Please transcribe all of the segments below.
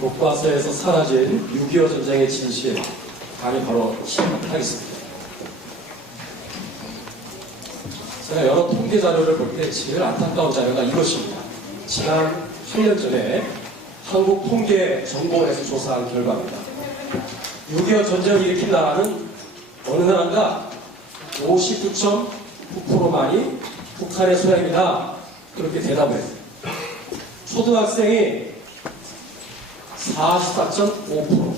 교과서에서 사라진 6.25 전쟁의 진실 강의 바로 시작하겠습니다. 제가 여러 통계 자료를 볼 때 제일 안타까운 자료가 이것입니다. 지난 8년 전에 한국통계정보원에서 조사한 결과입니다. 6.25 전쟁을 일으킨 나라는 어느 나라인가 59.9%만이 북한의 소행이다. 그렇게 대답을 했어요. 초등학생이 44.5%,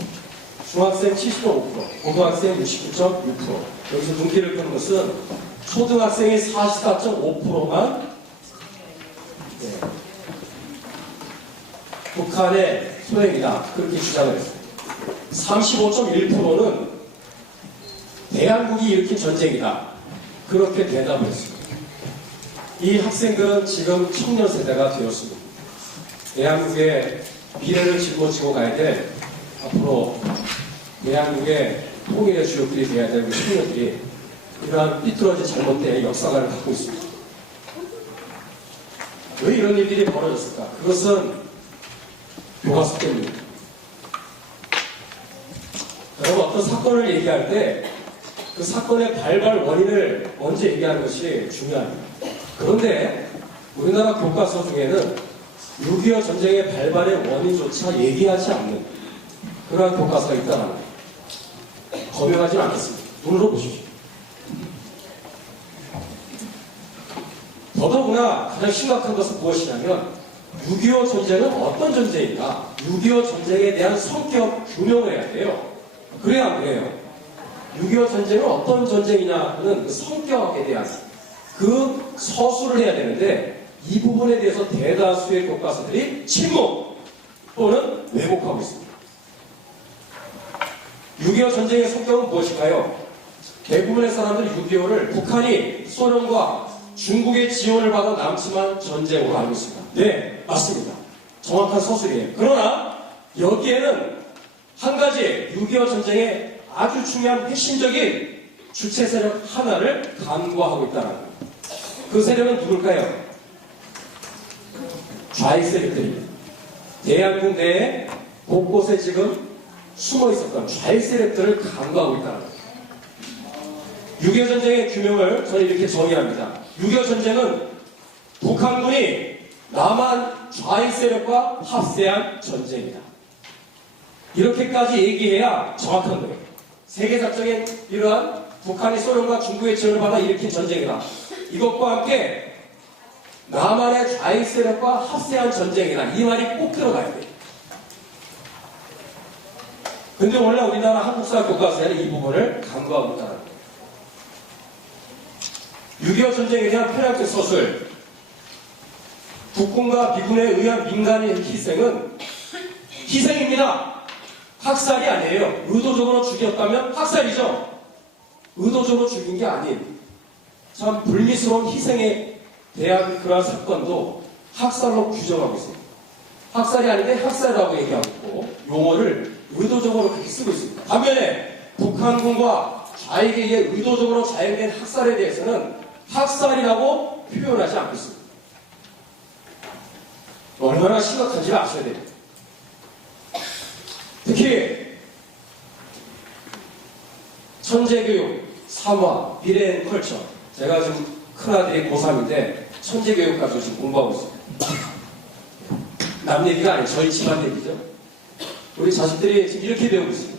중학생 70.5%, 고등학생 69.6%. 여기서 눈길을 끄는 것은 초등학생이 44.5%만 북한의 소행이다. 그렇게 주장을 했어요. 35.1%는 대한국이 일으킨 전쟁이다. 그렇게 대답을 했습니다. 이 학생들은 지금 청년 세대가 되었습니다. 대한국의 미래를 짊어지고 가야 될 앞으로 대한국의 통일의 주역들이 되어야 될 우리 청년들이 이러한 삐뚤어진 잘못된 역사관을 갖고 있습니다. 왜 이런 일들이 벌어졌을까? 그것은 교과서 때문입니다. 여러분, 어떤 사건을 얘기할 때 그 사건의 발발 원인을 먼저 얘기하는 것이 중요합니다. 그런데 우리나라 교과서 중에는 6.25 전쟁의 발발의 원인조차 얘기하지 않는 그러한 교과서가 있다는 거예요. 검열하지는 않겠습니다. 눈으로 보십시오. 더더구나 가장 심각한 것은 무엇이냐면 6.25 전쟁은 어떤 전쟁인가? 6.25 전쟁에 대한 성격 규명을 해야 돼요. 그래야 안 그래요? 6.25 전쟁은 어떤 전쟁이냐는 그 성격에 대한 그 서술을 해야 되는데 이 부분에 대해서 대다수의 교과서들이 침묵 또는 왜곡하고 있습니다. 6.25 전쟁의 성격은 무엇일까요? 대부분의 사람들이 6.25를 북한이 소련과 중국의 지원을 받아 남침한 전쟁으로 알고 있습니다. 네, 맞습니다. 정확한 서술이에요. 그러나 여기에는 한 가지 6.25 전쟁의 아주 중요한 핵심적인 주체 세력 하나를 간과하고 있다는 겁니다. 그 세력은 누굴까요? 좌익 세력들입니다. 대한민국 내에 곳곳에 지금 숨어 있었던 좌익 세력들을 간과하고 있다는 겁니다. 6.25 전쟁의 규명을 저는 이렇게 정의합니다. 6.25 전쟁은 북한군이 남한 좌익 세력과 합세한 전쟁이다. 이렇게까지 얘기해야 정확한 거예요. 세계사적인 이러한 북한이 소련과 중국의 지원을 받아 일으킨 전쟁이다. 이것과 함께 남한의 좌익 세력과 합세한 전쟁이다. 이 말이 꼭 들어가야 돼요. 근데 원래 우리나라 한국사 교과서에는 이 부분을 간과하고 있다는 거예요. 6.25 전쟁에 대한 편향적 서술, 국군과 미군에 의한 민간인 희생은 희생입니다. 학살이 아니에요. 의도적으로 죽였다면 학살이죠. 의도적으로 죽인 게 아닌 참 불미스러운 희생에 대한 그러한 사건도 학살로 규정하고 있습니다. 학살이 아닌데 학살이라고 얘기하고 있고 용어를 의도적으로 그렇게 쓰고 있습니다. 반면에 북한군과 좌익에 의해 의도적으로 자행된 학살에 대해서는 학살이라고 표현하지 않고 있습니다. 얼마나 심각한지 아셔야 됩니다. 특히 천재교육, 사화, 미래앤컬처, 제가 지금 큰아들이 고3인데 천재교육 가지고 지금 공부하고 있습니다. 남 얘기가 아니에요. 저희 집안 얘기죠. 우리 자식들이 지금 이렇게 배우고 있습니다.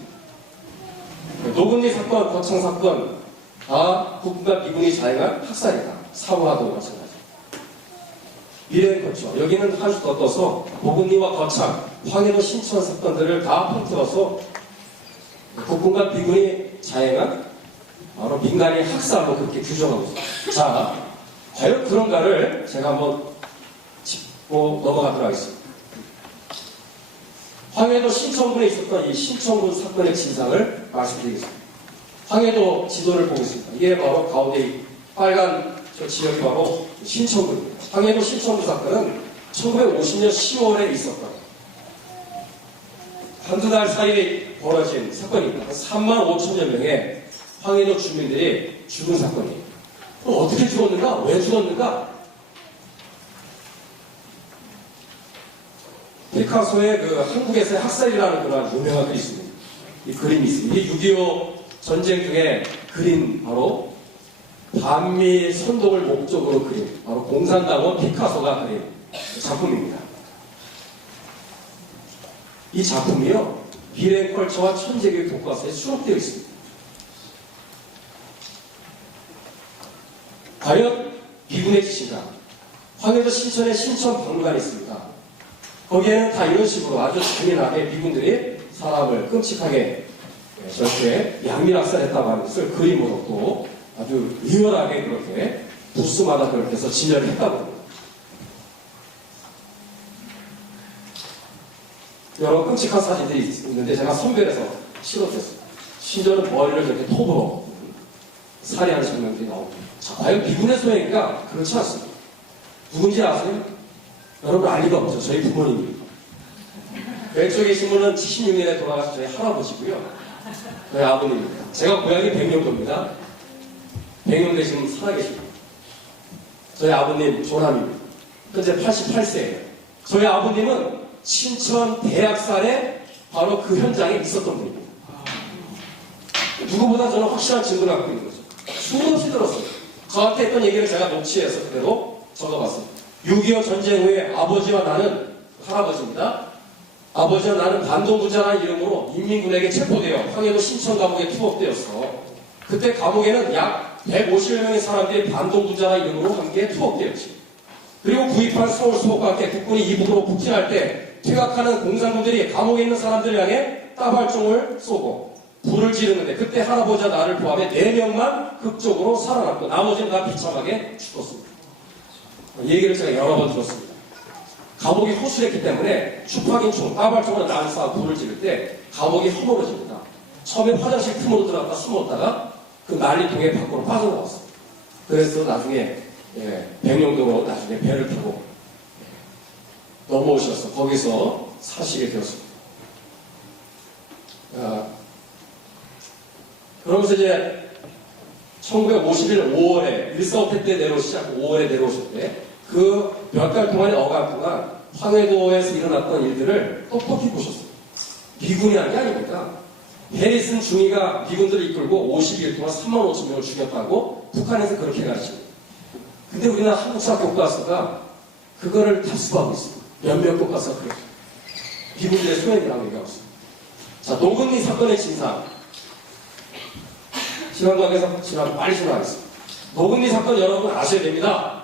노근리 사건, 거창 사건 다 국군과 미군이 자행한 학살이다. 사화도 마찬가지. 미래앤컬처, 여기는 한 수 더 떠서 노근리와 거창, 황해도 신천 사건들을 다 통틀어서 국군과 미군이 자행한 바로 민간인 학살로 그렇게 규정하고 있습니다. 자, 과연 그런가를 제가 한번 짚고 넘어가도록 하겠습니다. 황해도 신천군에 있었던 이 신천군 사건의 진상을 말씀드리겠습니다. 황해도 지도를 보고 있습니다. 이게 바로 가운데 이 빨간 저 지역이 바로 신천군입니다. 황해도 신천군 사건은 1950년 10월에 있었던 한두 달 사이에 벌어진 사건입니다. 3만 5천여 명의 황해도 주민들이 죽은 사건이에요. 어떻게 죽었는가? 왜 죽었는가? 피카소의 그 한국에서의 학살이라는 그런 유명한 글이 있습니다. 이 그림이 있습니다. 이게 6.25 전쟁 중에 그린 바로 반미 선동을 목적으로 그린 바로 공산당원 피카소가 그린 작품입니다. 이 작품이요, 비랭컬처와 천재교육 교과서에 수록되어 있습니다. 과연 미군의 짓인가? 황해도 신천에 신천박물관이 있습니다. 거기에는 다 이런 식으로 아주 잔인하게 미군들이 사람을 끔찍하게 저렇게 양민학살했다고 하는 것을 그림으로 또 아주 리얼하게 그렇게 부스마다 그렇게 해서 진열을 했다고 합니다. 여러 끔찍한 사진들이 있는데 제가 선별해서 실어줬습니다. 심지어는 머리를 저렇게 톱으로 살해하는 장면들이 나옵니다. 자, 과연 미군의 소행인가? 그렇지 않습니다. 누군지 아세요? 여러분 알 리가 없죠. 저희 부모님입니다. 왼쪽에 계신 분은 76년에 돌아가신 저희 할아버지고요. 저희 아버님입니다. 제가 고향이 백령도입니다. 백령도에 지금 살아계십니다. 저희 아버님 조남입니다. 현재 88세예요. 저희 아버님은 신천 대학살에 바로 그 현장에 있었던 분입니다. 누구보다 저는 확실한 증거를 갖고 있는 거죠. 수없이 들었어요. 저한테 했던 얘기를 제가 녹취해서 그대로 적어봤습니다. 6.25 전쟁 후에 아버지와 나는, 할아버지입니다. 아버지와 나는 반동부자라는 이름으로 인민군에게 체포되어 황해도 신천 감옥에 투옥되었어. 그때 감옥에는 약 150명의 사람들이 반동부자라는 이름으로 함께 투옥되었지. 그리고 구입한 서울 수복과 함께 국군이 이북으로 북진할 때 퇴각하는 공산군들이 감옥에 있는 사람들 향해 따발총을 쏘고 불을 지르는데 그때 할아버지와 나를 포함해 4명만 극적으로 살아났고 나머지는 다 비참하게 죽었습니다. 얘기를 제가 여러 번 들었습니다. 감옥이 호술했기 때문에 추파긴총, 따발총을 난사 불을 지를 때 감옥이 허물어집니다. 처음에 화장실 틈으로 들어갔다 숨었다가 그 난리통에 밖으로 빠져나왔어요. 그래서 나중에 백령도로 나중에 배를 타고 넘어오셔서 거기서 사시게 되었습니다. 그러면서 이제 1951년 5월에 1.4.5 때 내려오시죠. 5월에 내려오실 때 그 몇 달 동안의 어간 동안 황해도에서 일어났던 일들을 똑똑히 보셨어요. 미군이 한 게 아닙니다. 해리슨 중위가 미군들을 이끌고 50일 동안 3만 5천 명을 죽였다고 북한에서 그렇게 가르칩니다. 근데 우리나라 한국사 교과서가 그거를 답습하고 있습니다. 몇몇 교과서가 그렇죠. 미군들의 소행이라고 얘기하고 있습니다. 자, 노근리 사건의 진상. 시간 관계에서 지난 빨리 지나가겠습니다. 노근리 사건 여러분 아셔야 됩니다.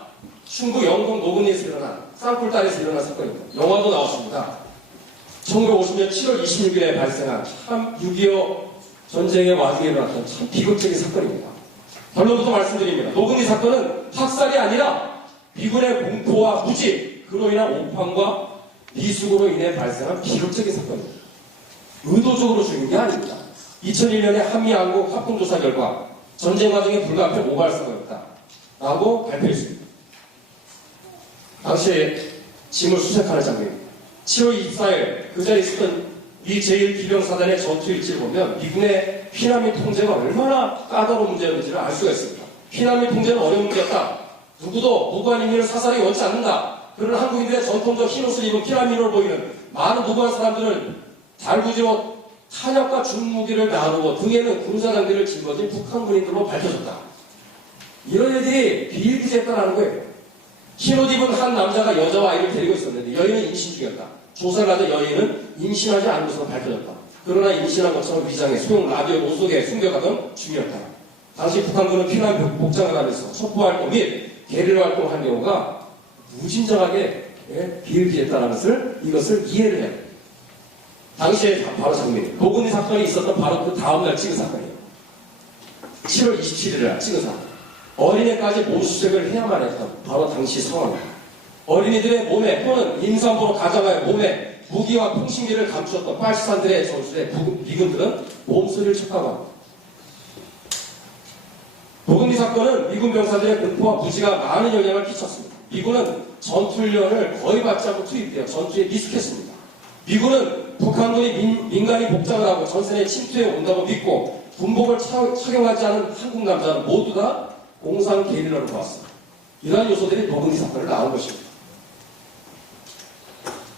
충북 영동 노근리에서 일어난 쌍굴단에서 일어난 사건입니다. 영화도 나왔습니다. 1950년 7월 26일에 발생한 참 6.25 전쟁의 와중에 일어났던 참 비극적인 사건입니다. 결론부터 말씀드립니다. 노근리 사건은 학살이 아니라 미군의 공포와 무지, 그로 인한 오판과 미숙으로 인해 발생한 비극적인 사건입니다. 의도적으로 죽인 게 아닙니다. 2001년에 한미항공 합동조사 결과 전쟁 과정에 불가피한 오발사고였다 라고 발표했습니다. 당시에 짐을 수색하는 장면입니다. 7월 24일 그 자리에 있었던 미 제1기병사단의 전투일지를 보면 미군의 피난민 통제가 얼마나 까다로운 문제였는지를 알 수가 있습니다. 피난민 통제는 어려운 문제였다. 누구도 무관인민을 사살이 원치 않는다. 그러나 한국인들의 전통적 흰옷을 입은 피난민으로 보이는 많은 무고한 사람들을 달구지로 탄약과 중무기를 나누고 등에는 군사장비를 짊어진 북한 군인들로 밝혀졌다. 이런 일들이 비일비재했다는 거예요. 흰옷 입은 한 남자가 여자와 아이를 데리고 있었는데 여인은 임신 중이었다. 조사를 하자 여인은 임신하지 않은 것으로 밝혀졌다. 그러나 임신한 것처럼 위장해 소형 라디오 노속에 숨겨가던 중이었다. 당시 북한군은 피난 복장을 하면서 첩보활동 및 게릴라 활동을 한 경우가 무진장하게 비일비재했다는 것을 이것을 이해를 해야 됩니다. 당시에 바로 장면이에요. 노근리 사건이 있었던 바로 그 다음날 찍은 사건이에요. 7월 27일 날 찍은 사건. 어린애까지 모수색을 해야만 했던 바로 당시 상황입니다. 어린이들의 몸에 또는 임산부로 가정하여 몸에 무기와 통신기를 감추었던 빨치산들의 전술에 미군들은 몸소리를 쳤다고 합니다. 노근리 사건은 미군 병사들의 공포와 무지가 많은 영향을 끼쳤습니다. 미군은 전투훈련을 거의 받지 않고 투입되어 전투에 미숙했습니다. 미군은 북한군이 민간인 복장을 하고 전선에 침투해 온다고 믿고 군복을 착용하지 않은 한국 남자는 모두 다 공상 게릴라로 보았습니다. 이러한 요소들이 노근리 사건을 낳은 것입니다.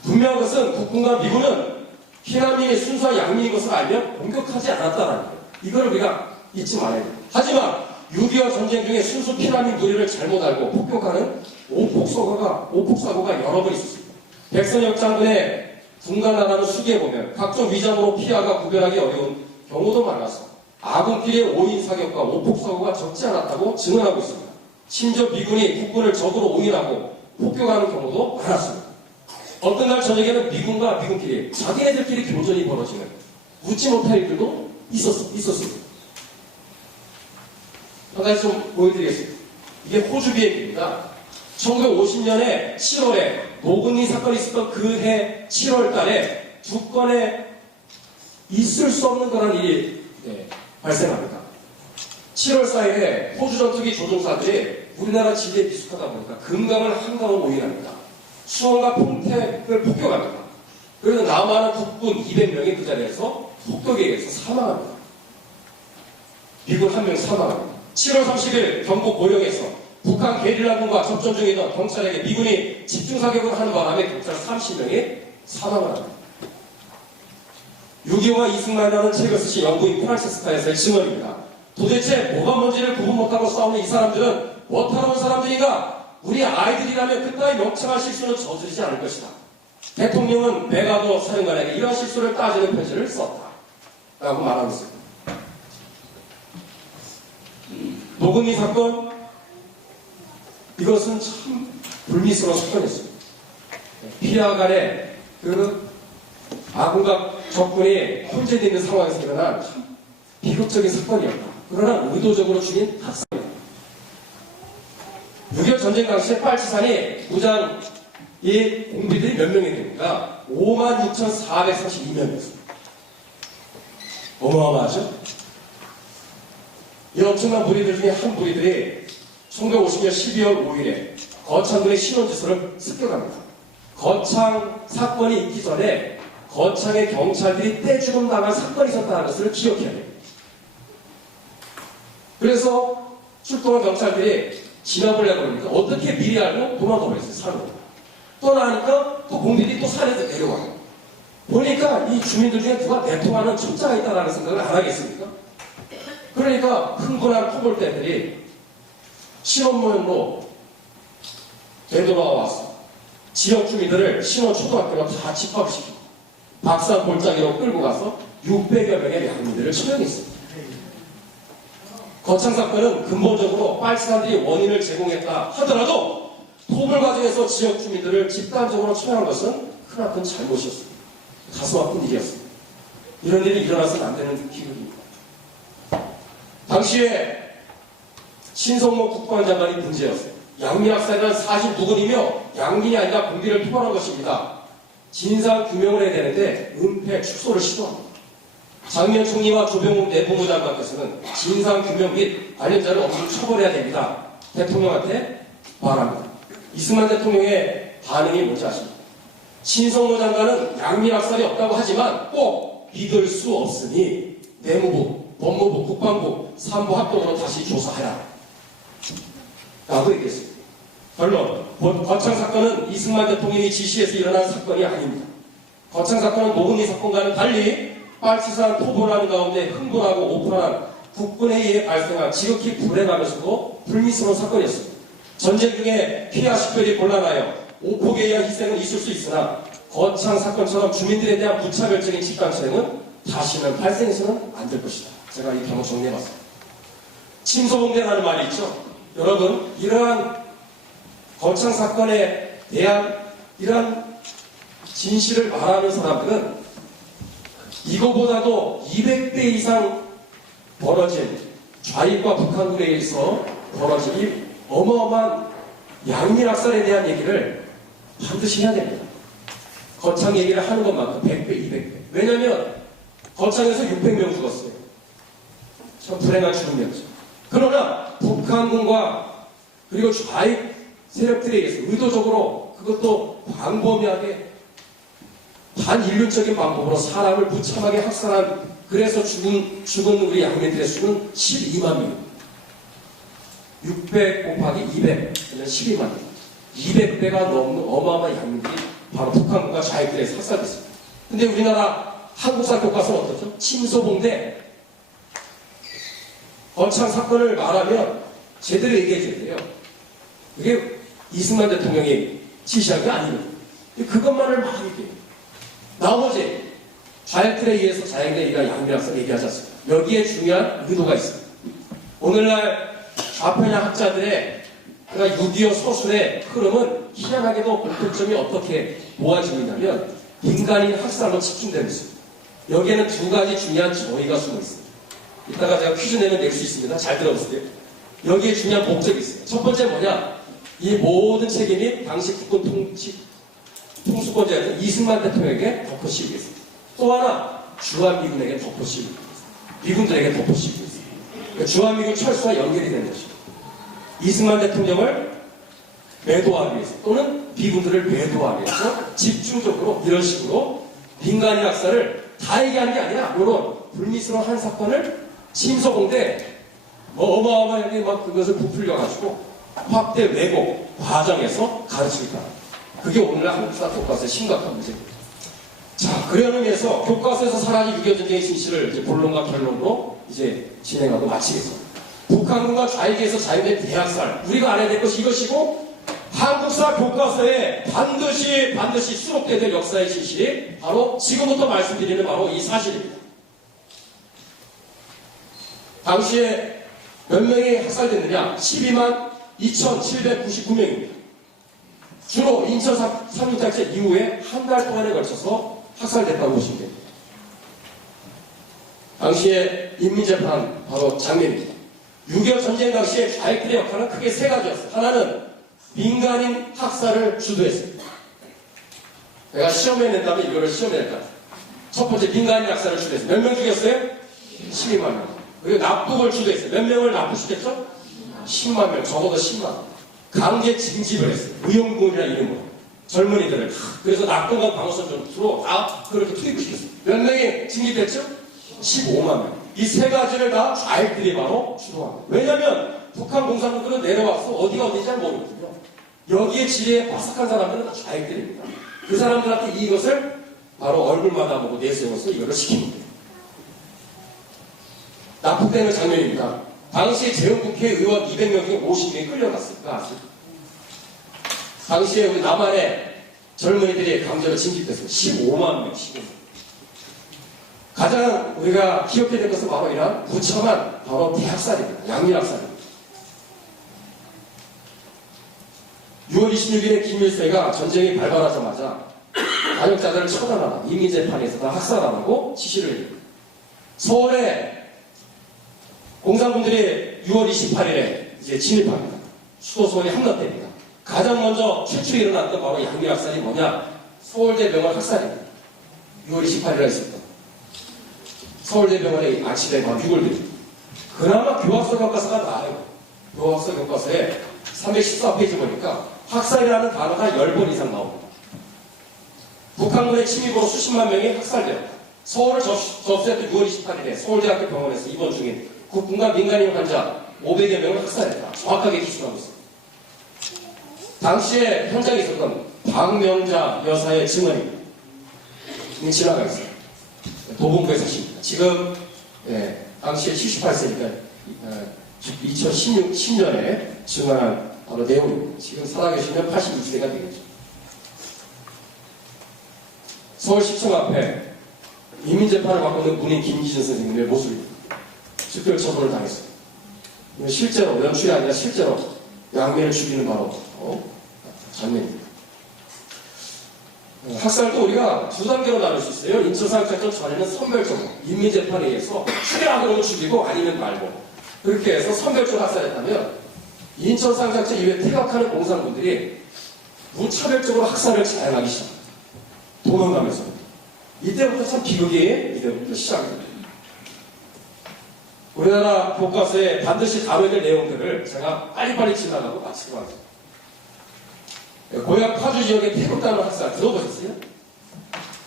분명한 것은 국군과 미군은 피난민이 순수한 양민인 것을 알며 공격하지 않았다는 거예요. 이걸 우리가 잊지 말아야 돼요. 하지만 6.25 전쟁 중에 순수 피난민 무리를 잘못 알고 폭격하는 오폭사고가 여러 번 있었습니다. 백선혁 장군의 군간나라는 수기에 보면 각종 위장으로 피하가 구별하기 어려운 경우도 많아서 아군끼리의 오인 사격과 오폭사고가 적지 않았다고 증언하고 있습니다. 심지어 미군이 국군을 적으로 오인하고 폭격하는 경우도 많았습니다. 어떤 날 저녁에는 미군과 미군끼리 자기네들끼리 교전이 벌어지는 웃지 못할 일들도 있었습니다. 한 가지 좀 보여드리겠습니다. 이게 호주 비행기입니다. 1950년에 7월에 노근리 사건이 있었던 그 해 7월 달에 두 건의 있을 수 없는 그런 일이 발생합니다. 7월 4일에 호주 전투기 조종사들이 우리나라 지리에 미숙하다 보니까 금강을 한강으로 오인합니다. 수원과 평택을 폭격합니다. 그래서 남아는 국군 200명이 그 자리에서 폭격에 의해서 사망합니다. 미군 1명 사망합니다. 7월 30일 경북 고령에서 북한 게릴라군과 접전 중이던 경찰에게 미군이 집중사격을 하는 바람에 경찰 30명이 사망을 합니다. 6.25와 이승만이라는 책을 쓰신 영국인 프란체스카에서의 증언입니다. 도대체 뭐가 뭔지를 구분 못하고 싸우는 이 사람들은 못하러 온 사람들인가? 우리 아이들이라면 그따위 명창한 실수는 저지르지 않을 것이다. 대통령은 메가도 사령관에게 이런 실수를 따지는 편지를 썼다. 라고 말하고 있습니다. 노근리 사건, 이것은 참 불미스러운 사건이었습니다. 피하 간에 그 아군과 적군이 혼재되어 있는 상황에서 일어난 참 비극적인 사건이었다. 그러나 의도적으로 죽인 학살입니다. 6.25 전쟁 당시에 빨치산이 무장 이 공비들이 몇 명이 됩니까? 56,432명이었습니다. 어마어마하죠? 이 엄청난 무리들 중에 한 무리들이 1950년 12월 5일에 거창군의 신원지서를 습격합니다. 거창 사건이 있기 전에 거창의 경찰들이 떼죽음 당한 사건이 있었다는 것을 기억해야 됩니다. 그래서 출동한 경찰들이 진압을 해버리니까 어떻게 미리 알고 도망가 버렸어요, 산으로. 떠나니까 또 공들이 또 산에서 내려와요. 보니까 이 주민들 중에 누가 내통하는 첩자가 있다는 생각을 안 하겠습니까? 그러니까 흥분한 토벌대들이 신원모형으로 되돌아와서 지역 주민들을 신원초등학교로 다 집합을 시키고 박산 골짜기로 끌고 가서 600여 명의 양민들을 처형했습니다. 거창 사건은 근본적으로 빨치산들이 원인을 제공했다 하더라도 토벌 과정에서 지역 주민들을 집단적으로 처형한 것은 크나큰 잘못이었습니다. 가슴 아픈 일이었습니다. 이런 일이 일어나서는 안 되는 기록입니다. 당시에 신성모 국방장관이 문제였어요. 양민학살이라는 사실 누구이며 양민이 아니라 공비를 토벌한 것입니다. 진상 규명을 해야 되는데 은폐 축소를 시도합니다. 장면 총리와 조병욱 내무부 장관께서는 진상 규명 및 관련자를 엄중 처벌해야 됩니다. 대통령한테 말합니다. 이승만 대통령의 반응이 뭔지 아십니까? 신성모 장관은 양민학살이 없다고 하지만 꼭 믿을 수 없으니 내무부, 법무부, 국방부, 산부 합동으로 다시 조사하라. 라고 얘기했습니다. 결론, 거창 사건은 이승만 대통령이 지시해서 일어난 사건이 아닙니다. 거창 사건은 노근리 사건과는 달리 빨치산 토벌하는 가운데 흥분하고 오픈한 국군에 의해 발생한 지극히 불행하면서도 불미스러운 사건이었습니다. 전쟁 중에 피하 식별이 곤란하여 오폭에 의한 희생은 있을 수 있으나 거창 사건처럼 주민들에 대한 무차별적인 집단 처형은 다시는 발생해서는 안 될 것이다. 제가 이 경우 정리해봤습니다. 침소봉대라는 말이 있죠. 여러분, 이러한 거창 사건에 대한 이러한 진실을 말하는 사람들은 이거보다도 200배 이상 벌어진 좌익과 북한군에 의해서 벌어진 이 어마어마한 양민학살에 대한 얘기를 반드시 해야 됩니다. 거창 얘기를 하는 것만큼 100배, 200배. 왜냐하면 거창에서 600명 죽었어요. 참 불행한 죽음이었죠. 그러나 북한군과 그리고 좌익 세력들에 의해서 의도적으로 그것도 광범위하게 반인륜적인 방법으로 사람을 무참하게 학살한, 그래서 죽은 우리 양민들의 수는 12만 명. 600 곱하기 200, 그러면 12만 명. 200배가 넘는 어마어마한 양민들이 바로 북한군과 좌익들에서 학살됐습니다. 근데 우리나라 한국사 교과서는 어떻죠? 침소봉대 거창 사건을 말하면 제대로 얘기해줘야 돼요. 그게 이승만 대통령이 지시한 게 아니에요. 그것만을 막 얘기해요. 나머지 좌익들에 의해서 자행되기가 양미락설 얘기하지 않습니다. 여기에 중요한 의도가 있습니다. 오늘날 좌편향 학자들의 6.25 서술의 흐름은 희한하게도 공통점이 어떻게 모아지고 있냐면 민간인 학살로 집중되고 있습니다. 여기에는 두 가지 중요한 저희가 숨어 있습니다. 이따가 제가 퀴즈 내면 낼 수 있습니다. 잘 들어보세요. 여기에 중요한 목적이 있어요. 첫 번째 뭐냐? 이 모든 책임이 당시 국군 통수권자였던 이승만 대통령에게 덮어씌우고 있습니다. 또 하나 주한미군에게 덮어씌우고 있습니다. 미군들에게 덮어씌우고 있습니다. 그러니까 주한미군 철수와 연결이 되는 것입니다. 이승만 대통령을 매도하기 위해서 또는 미군들을 매도하기 위해서 집중적으로 이런 식으로 민간인 학살을 다 얘기하는 게 아니라 이런 불미스러운 한 사건을 침소봉대 어마어마하게 막 그것을 부풀려가지고 확대 왜곡 과정에서 가르치니까 그게 오늘날 한국사 교과서의 심각한 문제입니다. 자, 그런 의미에서 교과서에서 사라진 6.25 전쟁의 진실을 이제 본론과 결론으로 이제 진행하고 마치겠습니다. 북한군과 좌익에서 자유된 대학살 우리가 알아야 될 것이 이것이고 한국사 교과서에 반드시 수록되어야 될 역사의 진실이 바로 지금부터 말씀드리는 바로 이 사실입니다. 당시에 몇 명이 학살됐느냐? 12만 2,799명입니다. 주로 인천 3.1작전 이후에 한 달 동안에 걸쳐서 학살됐다고 보시면 됩니다. 당시에 인민재판 바로 장면입니다. 6.25 전쟁 당시에 좌익들의 역할은 크게 세 가지였어요. 하나는 민간인 학살을 주도했습니다. 내가 시험에 낸다면 이거를 시험에 낼까? 첫 번째 민간인 학살을 주도했어요. 몇 명 죽였어요? 12만 명. 그리고 납북을 주도했어요. 몇 명을 납북시켰죠? 10만 명, 적어도 10만 명. 강제 징집을 했어요. 의용군이라는 이름으로. 젊은이들을. 그래서 낙동강 방어선 전투로 다 그렇게 투입을 시켰어요. 몇 명이 징집됐죠? 15만 명. 이 세 가지를 다 좌익들이 바로 주도합니다. 왜냐하면 북한 공산군들은 내려와서 어디가 어딘지 잘 모르거든요. 여기에 지혜에 바삭한 사람들은 다 좌익들입니다. 그 사람들한테 이것을 바로 얼굴마다 보고 내세워서 이거를 시킵니다. 납북되는 장면입니다. 당시에 재헌국회의원 200명 중에 50명이 끌려갔습니다. 아직. 당시에 우리 남한의 젊은이들이 강제로 징집됐어요. 15만 명, 15만. 가장 우리가 기억해야 될 것은 바로 이러한 무참한 바로 대학살입니다. 양민학살입니다. 6월 26일에 김일성이가 전쟁이 발발하자마자 반역자들을 처단하라. 인민재판에서 다 학살 안 하고 지시를 해요. 서울에 공산군들이 6월 28일에 이제 진입합니다. 수도 서울이 함락됩니다. 가장 먼저 최초에 일어났던 바로 양민학살이 뭐냐? 서울대병원 학살입니다. 6월 28일에 있었던 서울대병원에 아침에 막 육을 드립니다. 그나마 교학서 교과서가 나아요. 교학서 교과서에 314페이지 보니까 학살이라는 단어가 10번 이상 나옵니다. 북한군의 침입으로 수십만 명이 학살되었다. 서울을 접수했던 6월 28일에 서울대학교 병원에서 입원 중인 국군과 민간인 환자 500여 명을 학살했다. 정확하게 기술하고 있습니다. 당시에 현장에 있었던 박명자 여사의 증언입니다. 지나가 있어요. 도봉구에 사십니다. 지금 당시에 78세니까 2010년에 증언한 바로 내용입니다. 지금 살아계시면 86세가 되겠죠. 서울시청 앞에 인민재판을 받고 있는 군인 김기준 선생님의 모습입니다. 즉결 처분을 당했습니다. 실제로 연출이 아니라 실제로 양면을 죽이는 바로 장면입니다. 학살도 우리가 두 단계로 나눌 수 있어요. 인천상작전 전에는 선별적으로 인민재판에 의해서 죽여라 그러면 죽이고 아니면 말고 그렇게 해서 선별적으로 학살했다면 인천상작전 이후에 퇴각하는 공산군들이 무차별적으로 학살을 자행하기 시작합니다. 도망가면서 이때부터 참 비극이 이때부터 시작됩니다. 우리나라 교과서에 반드시 다뤄야 될 내용들을 제가 빨리빨리 지나가고 마치도록 하겠습니다. 고향 파주 지역의 태극단을 학살 들어보셨어요?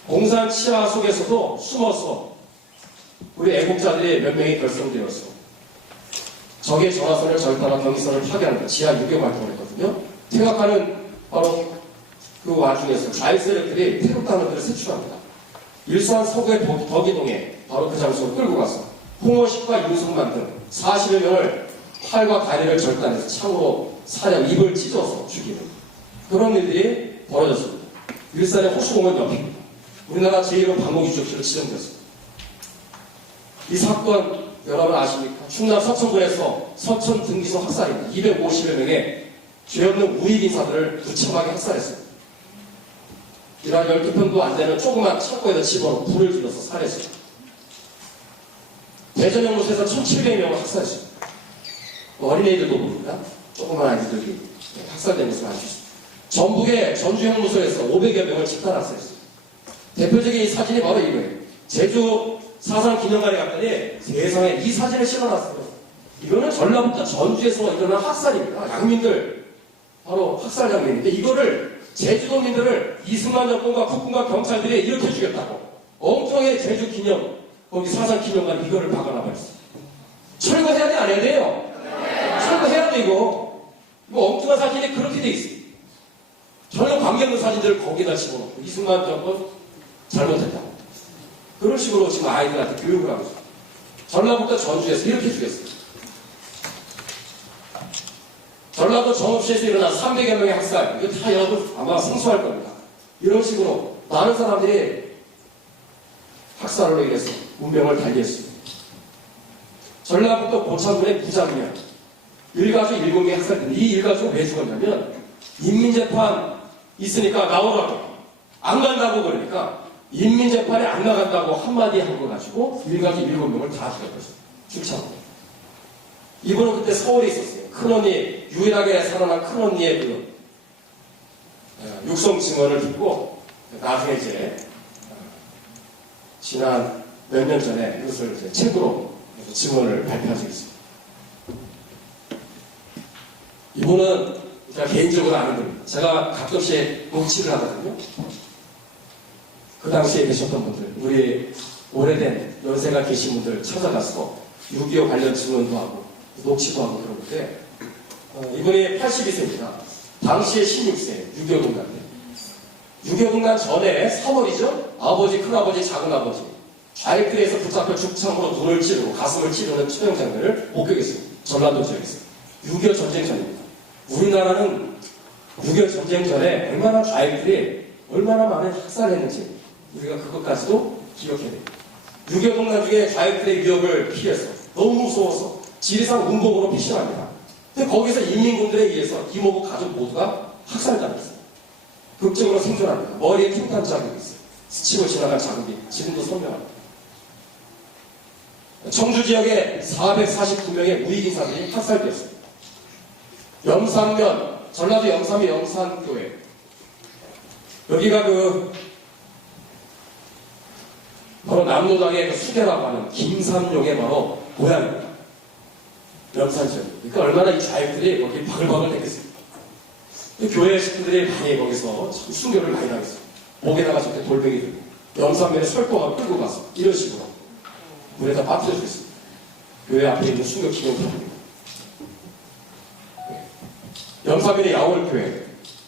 공산 치하 속에서도 숨어서 우리 애국자들이 몇 명이 결성되었어. 적의 전화선을 절단한 경기선을 파괴하는 지하 유교 활동을 했거든요. 퇴각하는 바로 그 와중에서 좌익 세력들이 태극 단원들을 색출합니다. 일산 서구의 덕이동에 바로 그 장소로 끌고 가서 홍어식과 윤석만 등 40여 명을 팔과 다리를 절단해서 창으로 사냥 입을 찢어서 죽이는 그런 일들이 벌어졌습니다. 일산의 호수공원 옆입니다. 우리나라 제1호 방공유적지로 지정되었습니다. 이 사건 여러분 아십니까? 충남 서천군에서 서천 등기소 학살입니다. 250여 명의 죄 없는 우익 인사들을 무참하게 학살했습니다. 이란 12평도 안 되는 조그만 창고에다 집어넣어 불을 질러서 살해했습니다. 대전연못에서 1,700명을 학살했습니다. 어린애들도 봅니다. 조그만 아이들이 학살된 모습을 알 수 있습니다. 전북의 전주형무소에서 500여 명을 집단 학살했습니다. 대표적인 이 사진이 바로 이거예요. 제주 사상 기념관에 갔더니 세상에 이 사진을 실어놨어요. 이거는 전라북도 전주에서 일어난 학살입니다. 양민들 바로 학살 장면인데 이거를 제주도민들을 이승만 정권과 국군과 경찰들이 이렇게 죽였다고 엉뚱하게 제주 기념 거기 사상 기념관에 이거를 박아놔버렸어요. 철거해야 돼 안 해야 돼요? 철거해야 돼 이거 엉뚱한 사진이 그렇게 돼 있어요. 전혀 관계없는 사진들을 거기다 집어넣고 이승만 정권 잘못했다고 그런 식으로 지금 아이들한테 교육을 하고 있어요. 전라북도 전주에서 이렇게 죽였어요. 전라도 정읍시에서 일어난 300여 명의 학살, 이거 다 여러분 아마 생소할 겁니다. 이런 식으로 많은 사람들이 학살로 인해서 운명을 달리했습니다. 전라북도 고창군의 부장면, 일가족 7명이 학살됐는데 이 일가족은 왜 죽었냐면 인민재판 있으니까 나오라고 안 간다고 그러니까 인민재판에 안 나간다고 한마디 한 거 가지고 일가족 7명을 다 죽였어요. 출창으로. 이분은 그때 서울에 있었어요. 큰언니, 유일하게 살아난 큰언니의 그 육성 증언을 듣고 나중에 이제 지난 몇 년 전에 이것을 이제 책으로 증언을 발표한 적이 있습니다. 이분은 제가 개인적으로 아는 분입니다. 제가 가끔씩 녹취를 하거든요. 그 당시에 계셨던 분들, 우리 오래된 연세가 계신 분들 찾아가서 6.25 관련 증언도 하고 녹취도 하고 그러는데 이분이 82세입니다. 당시에 16세, 6.25 동란 때. 6.25 동란 전에 3월이죠? 아버지, 큰아버지, 작은아버지 좌익들에서 붙잡혀 죽창으로 눈을 찌르고 가슴을 찌르는 처형 장면을 목격했습니다. 전라도 지역에서. 6.25 전쟁 전입니다. 우리나라는 6.25 전쟁 전에 얼마나 좌익들이 얼마나 많은 학살을 했는지 우리가 그것까지도 기억해야 됩니다. 6.25 동란 중에 좌익들의 위협을 피해서 너무 무서워서 지리산 운동으로 피신합니다. 근데 거기서 인민군들에 의해서 이모부 가족 모두가 학살당했어요. 극적으로 생존합니다. 머리에 흉탄 자국이 있어요. 스치고 지나간 자국이 지금도 선명합니다. 청주 지역에 449명의 무익인사들이 학살되었습니다. 영산면, 전라도 영산의 영산교회. 여기가 바로 남로당의 수계라고 하는 김삼룡의 바로 고향입니다. 영산지역. 그러니까 얼마나 이 좌익들이 거기 바글바글 됐겠습니까? 교회 식구들이 많이 거기서 참 순교를 많이 당했어요. 목에다가 저렇게 돌멩이 들고 영산면에 설도가 끌고 가서 이런 식으로 물에다 빠뜨려져 있습니다. 교회 앞에 있는 순교 기념탑입니다. 영산면의 야월교회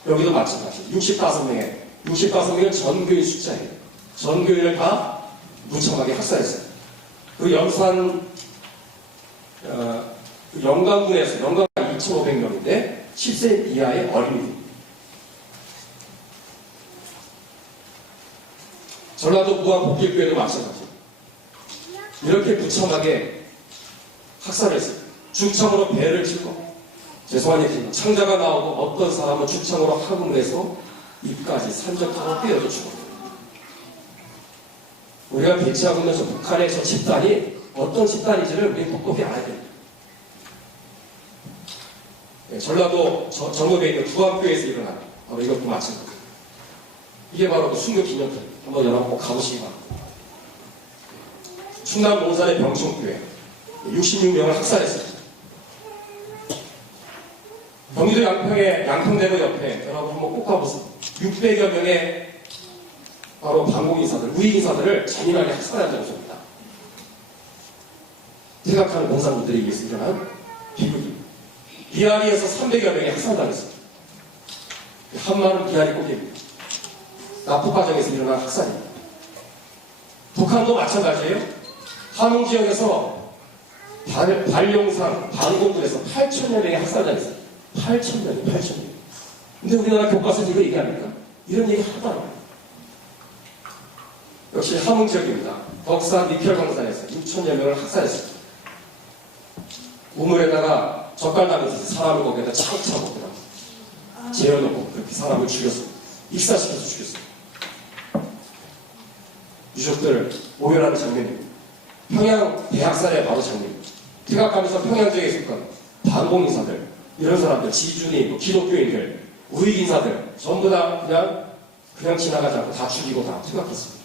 여기도 마찬가지 65명은 전교인 숫자예요. 전교인을 다 무참하게 학살했어요. 그 영광군에서 영광 2,500명인데 10세 이하의 어린이들. 전라도 무안 복길교회도 마찬가지. 이렇게 무참하게 학살했어요. 죽창으로 배를 찔고 죄송한 얘기지만 창자가 나오고 어떤 사람은 죽창으로 하금을 해서 입까지 산적하고 떼어져 죽었어요. 우리가 배치하고 있는 저 북한의 저 집단이 어떤 집단인지를 우리 똑똑히 알아야 됩니다. 네, 전라도 정읍에 있는 두암교에서 일어난 바로 이것도 마찬가지입니다. 이게 바로 그 순교 기념탑. 한번 여러분 꼭 가보시기 바랍니다. 충남 농산의 병천교회 66명을 학살했습니다. 경기도 양평의 양평대교 옆에 여러분 한번 꼭 가보세요. 600여 명의 바로 반공인사들, 우익인사들을 잔인하게 학살한 장소입니다. 퇴각하는 공산군들에 의해서 일어난 비극입니다. 비아리에서 300여 명이 학살당했습니다. 한마는 비아리 꼭대기입니다. 납북 과정에서 일어난 학살입니다. 북한도 마찬가지예요. 함흥 지역에서 발룡산, 방공군에서 8,000여 명의 학살자 있어요. 8,000명. 근데 우리나라 교과서에 이거 얘기합니까? 이런 얘기 하나도 안 해요. 역시 함흥 지역입니다. 덕산 미켈광산에서 6,000여 명을 학살했습니다. 우물에다가 젓갈 나면서 사람을 거기에다 차고 그냥 재워놓고 그렇게 사람을 죽였습니다. 익사시켜서 죽였습니다. 유족들을 오열하는 장면입니다. 평양 대학살의 바로 장면입니다. 퇴각하면서 평양 지역에 있었던 반공인사들, 이런 사람들, 지준이, 뭐 기독교인들, 우익인사들 전부 다 그냥 지나가지 않고 다 죽이고 다 퇴각했습니다.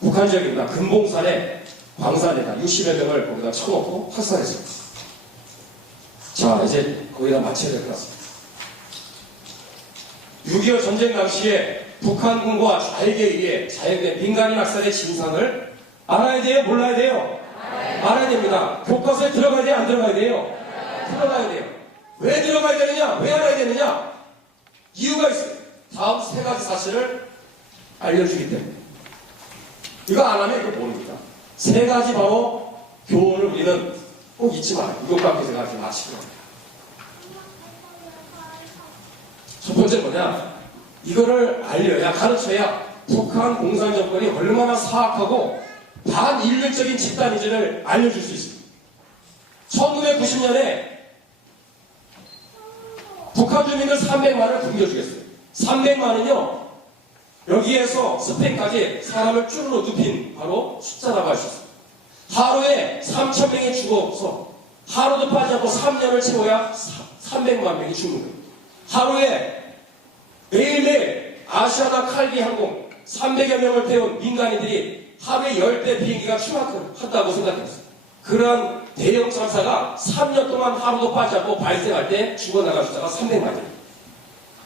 북한 지역입니다. 금봉산에 광산에다 60여 명을 거기다 쳐놓고 학살했습니다. 자, 이제 거기다 마쳐야 될 것 같습니다. 6.25 전쟁 당시에 북한군과 좌익에 의해 자행된 민간인 학살의 진상을 알아야 돼요? 몰라야 돼요? 알아야 됩니다. 교과서에 들어가야 돼요? 안 들어가야 돼요? 들어가야 돼요. 왜 들어가야 되느냐? 왜 알아야 되느냐? 이유가 있어요. 다음 세 가지 사실을 알려주기 때문에. 이거 안 하면 이거 모릅니다. 세 가지 바로 교훈을 우리는 꼭 잊지 말아요. 이것과 함께 제가 이렇게 마치고 합니다. 첫 번째 뭐냐? 이거를 알려야, 가르쳐야 북한 공산정권이 얼마나 사악하고 반인륜적인 집단인지를 알려줄 수 있습니다. 1990년에 북한 주민을 300만을 굶겨주겠어요. 300만은요, 여기에서 스페인까지 사람을 쭈르르 눕힌 바로 숫자라고 할 수 있습니다. 하루에 3,000명이 죽어서 하루도 빠지지 않고 3년을 채워야 300만 명이 죽는 거예요. 하루에 매일매일 아시아나 칼비 항공 300여 명을 태운 민간인들이 하루에 10대 비행기가 추락한다고 생각했어요. 그런 대형 참사가 3년 동안 하루도 빠지지 않고 발생할 때 죽어나갈 숫자가 300만이에요.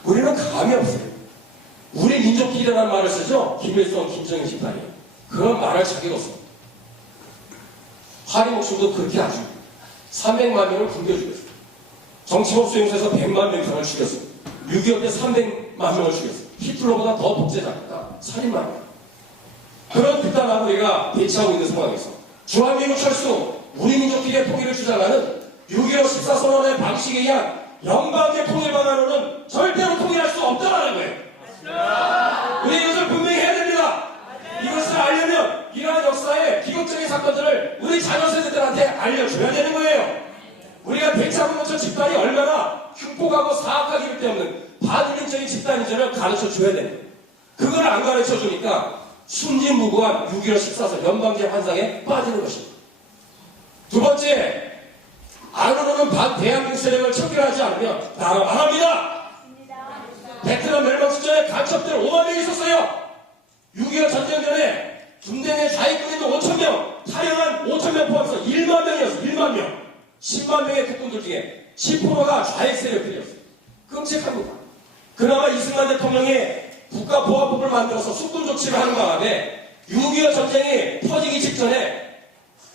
우리는 감이 없어요. 우리 민족끼리라는 말을 쓰죠. 김일성, 김정일 집단이. 그런 말을 자기가 없습니다. 파리 목숨도 그렇게 아주 300만 명을 굶겨주겠어요. 정치법 수용소에서 100만 명 이상을 죽였어요. 6.25 때 300만 명을 죽였어요. 히틀러보다 더 독재자입니다. 살인마입니다. 그런 극단하고 우리가 대치하고 있는 상황에서 주한미군 철수, 우리 민족끼리의 통일을 주장하는 6.15 14선언의 방식에 의한 연방제 통일 방안으로는 절대로 통일할 수 없다는 거예요. 우리 이것을 분명히 해야 됩니다. 이것을 알려면 이러한 역사의 비극적인 사건들을 우리 자녀 세대들한테 알려줘야 되는 거예요. 우리가 대치하고 있는 집단이 얼마나 흉폭하고 사악하기 때문에 반인륜적인 집단인지를 가르쳐줘야 됩니다. 그걸 안 가르쳐주니까 순진무구한 6.15 14선 연방제 환상에 빠지는 것입니다. 두 번째, 안으로는 반대한민국 세력을 척결하지 않으면 나라 망합니다. 베트남 멸망 시절에 간첩들 5만 명이 있었어요. 6.25 전쟁 전에 군대 좌익군인도 5,000명, 탈영한 5,000명 포함해서 1만 명이었어요. 1만 명. 10만 명의 국군들 중에 10%가 좌익 세력들이었어요. 끔찍합니다. 그나마 이승만 대통령이 국가보안법을 만들어서 숙군 조치를 하는 바람에 6.25 전쟁이 터지기 직전에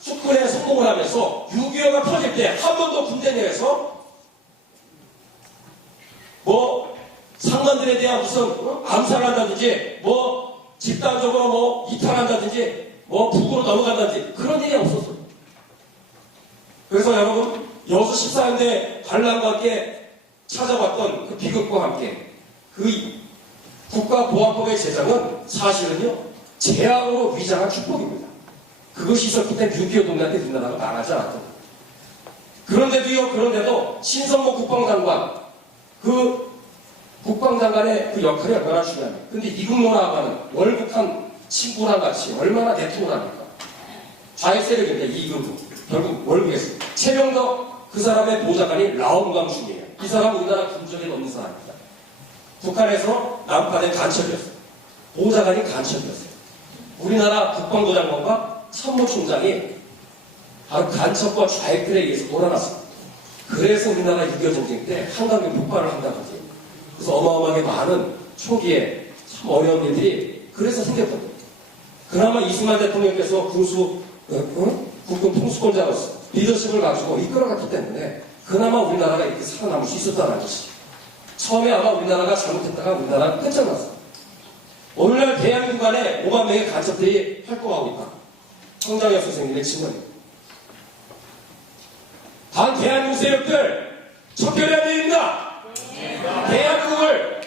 숙군에 성공을 하면서 6.25가 터질 때 한 번도 군대 내에서 뭐 상관들에 대한 무슨 암살을 한다든지 뭐 집단적으로 뭐 이탈한다든지 뭐 북으로 넘어간다든지 그런 일이 없었어요. 그래서 여러분 여수 14년대 반란과 함께 찾아봤던 그 비극과 함께 그 국가보안법의 제정은 사실은요 재앙으로 위장한 축복입니다. 그것이 있었기 때문에 6.25 동란 때 우리나라가 망하지 않았던 거예요. 그런데도 신성모 국방장관 그 국방장관의 그 역할이 얼마나 중요합니까? 근데 이국노라하는 월북한 친구랑 같이 얼마나 내통을 합니까? 좌익 세력인데 이금도 결국 월북했어요. 최명덕 그 사람의 보좌관이 라온광순이에요. 이 사람은 우리나라 군적에 없는 사람입니다. 북한에서 난파된 간첩이었어요. 보좌관이 간첩이었어요. 우리나라 국방부 장관과 참모총장이 바로 간첩과 좌익들에 의해서 몰아났습니다. 그래서 우리나라 6.25 전쟁 때 한강변 폭발을 한다든지 그래서 어마어마하게 많은 초기에 참 어려운 일들이 그래서 생겼던 거예요. 그나마 이승만 대통령께서 국군 통수권자로서 리더십을 가지고 이끌어갔기 때문에 그나마 우리나라가 이렇게 살아남을 수 있었다는 것이죠. 처음에 아마 우리나라가 잘못했다가 우리나라가 끝장났어요. 오늘날 대한민국 안에 5만 명의 간첩들이 활동하고 있다. 성장혁 선생님의 질문입니다. 단 대한민국 세력들 척결해야 됩니다. 대한민국을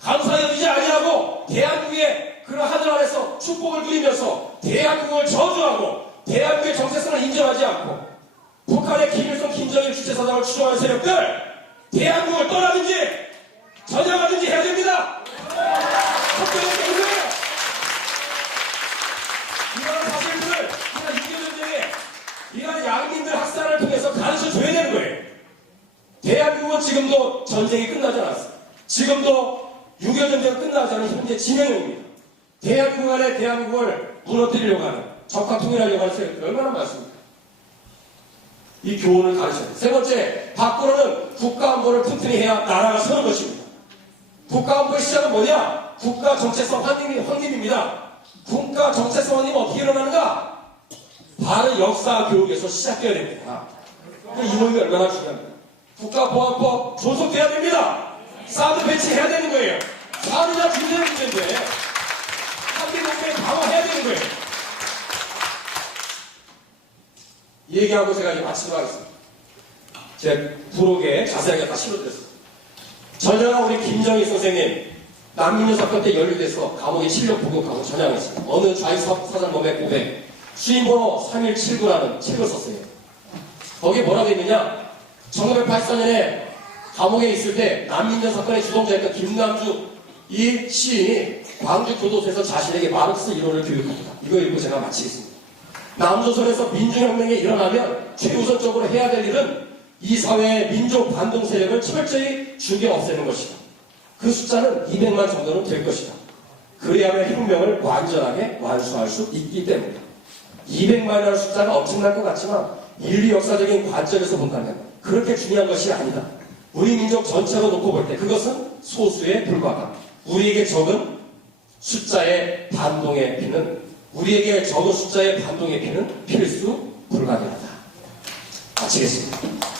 감사히 여기지 아니하고 대한민국의 그런 하늘 아래서 축복을 누리면서 대한민국을 저주하고 대한민국의 정체성을 인정하지 않고 북한의 김일성, 김정일 주체사상을 추종하는 세력들 대한민국을 떠나든지 전향하든지 해야 됩니다. 척결해야 됩니다. 이러한 사실들을 우리가 6.25 전쟁에 이러한 양민들 학살을 통해서 가르쳐줘야 되는 거예요. 대한민국은 지금도 전쟁이 끝나지 않았어요. 지금도 6.25 전쟁이 끝나지 않은 현재 진행형입니다. 대한민국 안에 대한민국을 무너뜨리려고 하는 적화 통일하려고 하는 세력들이 얼마나 많습니까? 이 교훈을 가르쳐야 돼요. 세 번째, 밖으로는 국가안보를 튼튼히 해야 나라가 서는 것입니다. 국가안보의 시작은 뭐냐? 국가 정체성 확립입니다. 국가 정체성 확립은 어떻게 일어나는가? 바로 역사 교육에서 시작해야 됩니다. 이 모임이 얼마나 중요합니다. 국가보안법 존속돼야 됩니다. 사드 배치해야 되는 거예요. 사드가 중요한 문제인데 한미동맹 강화해야 되는 거예요. 이 얘기하고 제가 이제 마치도록 하겠습니다. 제 부록에 자세하게 다 실어드렸습니다. 전현아 우리 김정일 선생님 난민녀 사건 때 연루돼서 감옥에 실력 복역하고 전향했습니다. 어느 좌익사장범의 고백 수임번호 3179라는 책을 썼어요. 거기에 뭐라고 했느냐? 1984년에 감옥에 있을 때 난민녀 사건의 주동자였던 김남주 이 시인이 광주 교도소에서 자신에게 마르크스 이론을 교육합니다. 이거 읽고 제가 마치겠습니다. 남조선에서 민주혁명이 일어나면 최우선적으로 해야 될 일은 이 사회의 민족 반동 세력을 철저히 죽여 없애는 것이다. 그 숫자는 200만 정도는 될 것이다. 그래야만 혁명을 완전하게 완수할 수 있기 때문이다. 200만이라는 숫자가 엄청날 것 같지만 인류 역사적인 관점에서 본다면 그렇게 중요한 것이 아니다. 우리 민족 전체로 놓고 볼 때 그것은 소수에 불과하다. 우리에게 적은 숫자의 반동의 피는 우리에게 적은 숫자의 반동의 피는 필수 불가능하다. 마치겠습니다.